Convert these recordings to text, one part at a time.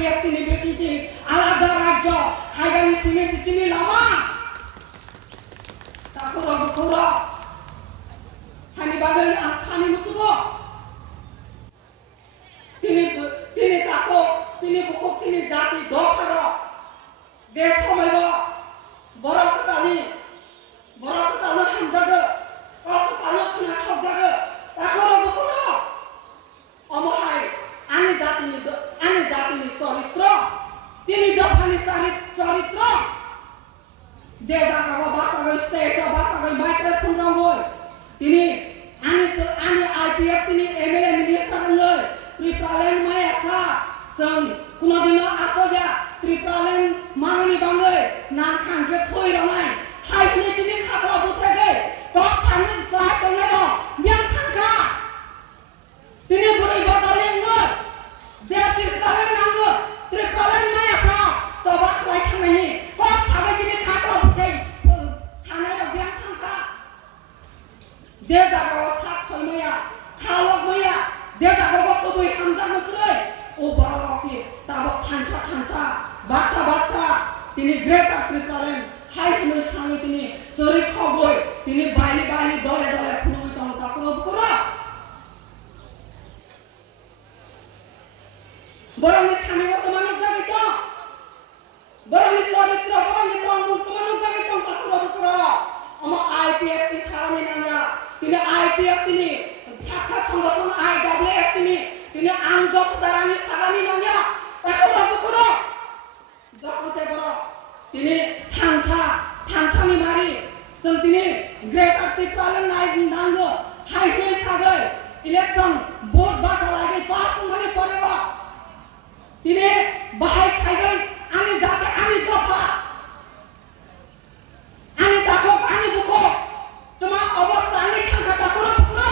Ipft ni besiti alada rajyo khaigani Simi Chini lama takura bukura hani bagai asani musugo Chini tako Chini bukuk Chini jati dopharo je somoigo borok tani hamjago kok tani khna thokjago takura bukura omohai ani jati ni charitra Chini dophani charitra je jagago basagai stage basagai microphone rongoi tini ani Ipft ni MLA minister rongoi Tipraland maya sa sung kunodino asoga Tipraland mangani bangai nang khangke thoi rongai hai ni tini khatra butragai kok san sa tongnero biang sangka tini burai badali ngai je Tipraland nango Tipraland maya sa coba khlai khanai kok sabai tini khatra butrai sanai ro biang sangka je jago sak soi maya khalok maya je jago Tobwi hamjak nukroi o bororoksi tabok Thansa baksa tini greater Tipraland hai hunu sangi tini sori khogoi tini bali dole Khwnwi tong takuro bukura borongni thani botomanok jagi to borongni charitra borongni tongmuk jagi tong takuro bukura ama Ipft sarani nanya tini Ipft ni Sakha সংগঠন Iwft তিনি আনজস দারানি সাগানি নয়া takuro bukura যখন তেবর তিনি থানসানি মারি जों তিনি greater Tipraland নাইগো হাইফে সাগৈ election vote বাসা লাগি পাস মানে পড়েব তিনি বাহাই খাইগৈ আমি যাতে আমি দফা আমি তাকক আমি বুকো তোমার অবস্থা আমি থাকা takuro bukura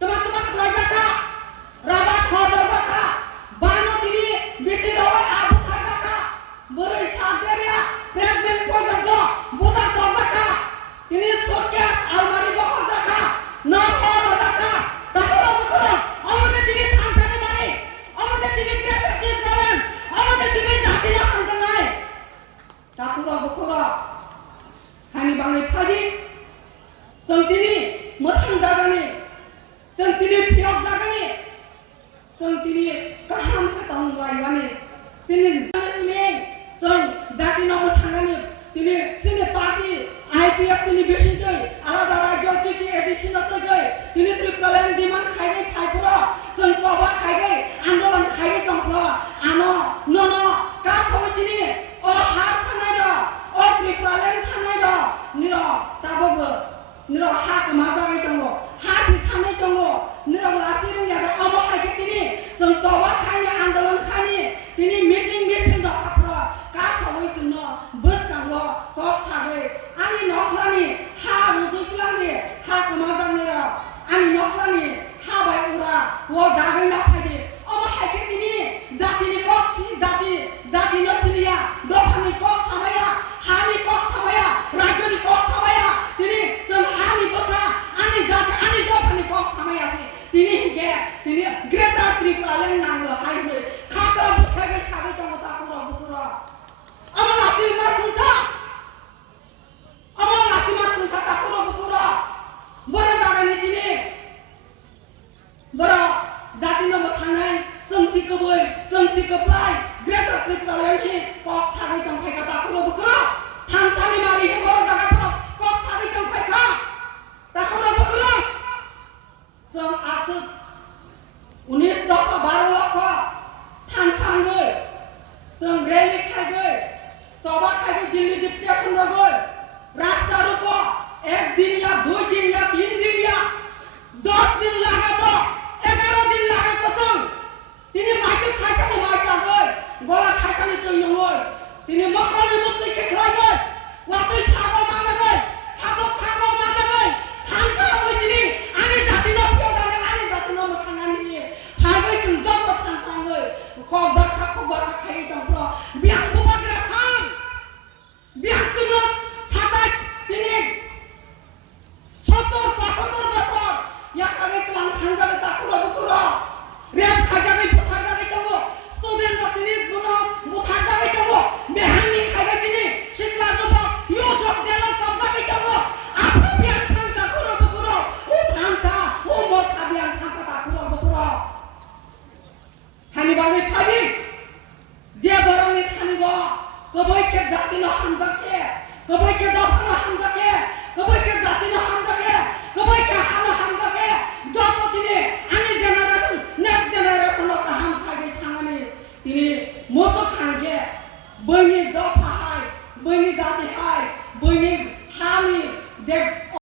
তোমার খাইজাকা রাবা খাওয়া বানো তিনি বিটি রওয়া আবু থাকা বড়ই সাদেরিয়া প্রেগনেন্ট পর্যন্ত বোঝা দরজা তিনি সুটকেস আলমারি বহর দেখা না খাওয়া দেখা takuro bukura আমাদের তিনি থানসানি মারি আমাদের তিনি গ্রেটার Tipraland আমাদের তিনি জাতিনা হামজাঙ্গাই takuro bukura hani bangai phadi जों তিনি मोथां जागानि जों তিনি पियक जागानि जों তিনি गाहाम खातां लायबानि जोंनि जों जाति नम्बर थांनानै তিনি जोंनि पार्टी Ipft नि बिसिङै आलादा राज्य टिटि एडिसन तगै তিনি Tipraland डिमान्ड खाइगै फाइफोरा जों सभा खाइगै आन्दोलन खाइगै तंफ्र आनो ननो का सबै তিনি अ हा सानाय द अ Tipraland सानाय द निर ताबो निर हा कमा जागाय दङ हा सि सानाय दङ निर लाति रोंया द अमो हाइके তিনি जों सभा खाइनि आन्दोलन खाइनि তিনি मिटिं मिसिं द खाफ्र का सबै जोंनो बोसनांगो कक सागै आनि नखलानि हा रुजुक्लानि हा कमा जांनेर आनि नखलानि हा बाय उरा वो दागै ना फाइदि अमो हाइके তিনি जातिनि कक सि जाति नसिनिया दफानि कक सामाया हानि कक सामाया राज्यनि कक सामाया তিনি जों हानि बोसा आनि जाति आनि दफानि कक सामाया তিনি ग्रेटार Tipraland नांगो हाइबो खाका बुथागै सागै दङ takuro bukura ama latima sungsa takuro bukura bora jagani তিনি bora jati no thangnai जोंसि कप्लाय ग्रेटार Tipraland नि कक सागै दं फाइका takuro bukura थानसानि मारि हे बरा जागाफोराव कक सागै दं फाइका takuro bukura जों आसु 19 दफा 12 लक्ष थानसांगै जों रैली खाइगै सभा खाइगै दिल्ली डिप्टेशन रगै रास्ता रुको 1 दिन या 2 दिन या 3 दिन या 10 दिन लागे तो 11 दिन लागे तो जों তিনি মাইকে খাইছানি মাইকাগৈ গলা খাইছানি তৈ নগৈ তিনি মকলি মুক্তি খেখলাগৈ ওয়াতৈ সাগর মানাগৈ সাধক সাগর মানাগৈ থানসা হই তিনি আনি জাতি ন পিয়গানে আনি জাতি ন মথাঙ্গানি নিয়ে ফাগৈ जों যত থানসাঙ্গৈ কক বাক্সা খাই তংপ্র বিয়াং বুবাগরা থাং বিয়াং তুনো সাতাই তিনি 70 75 বছর ইয়াকাগে ক্লাং থানজাগে takuro bukura রেপ খাজাগে ফুথাজাগে চলো Bulian Ratinis Buno, Mutazavitavo, Behani Kagajini, Sikla Zobo, Yosop Delo Sabzavitavo, Apia Tanta Kuro Bukuro, Utanta, Motabian Tanta Kuro Bukuro. Hannibal Padi, Jabaroni Hanibo, Goboike Zatino Hamzake, Goboike Zapana Hamzake, Goboike Zatino Hamzake, Goboike